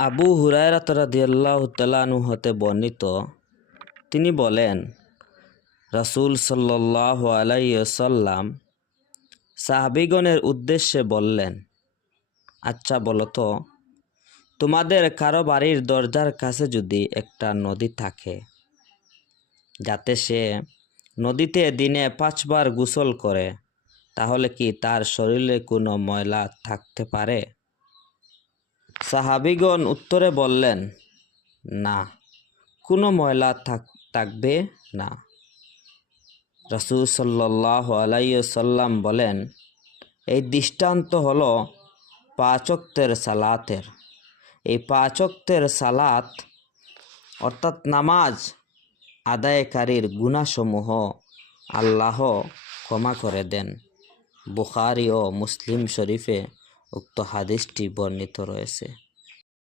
আবু হুরায়রাত রাদিয়াল্লাহু তাআলাহু হতে বর্ণিত, তিনি বলেন, রাসূল সাল্লাল্লাহু আলাইসাল্লাম সাহাবীগণের উদ্দেশ্যে বললেন আচ্ছা বলো তো, তোমাদের কারও বাড়ির দরজার কাছে যদি একটা নদী থাকে, যাতে সে নদীতে দিনে পাঁচবার গোসল করে, তাহলে কি তার শরীরে কোনো ময়লা থাকতে পারে? সাহাবিগণ উত্তরে বললেন, না, কোনো ময়লা থাক, থাকবে না। রসুল সাল্লাহ আলাইসাল্লাম বলেন, এই দৃষ্টান্ত হল পাচক্তের সালাতের। এই পাচক্তের সালাত অর্থাৎ নামাজ আদায়কারীর গুণাসমূহ আল্লাহ ক্ষমা করে দেন। বুখারি ও মুসলিম শরীফে উক্ত হাদিসটি বর্ণিত রয়েছে।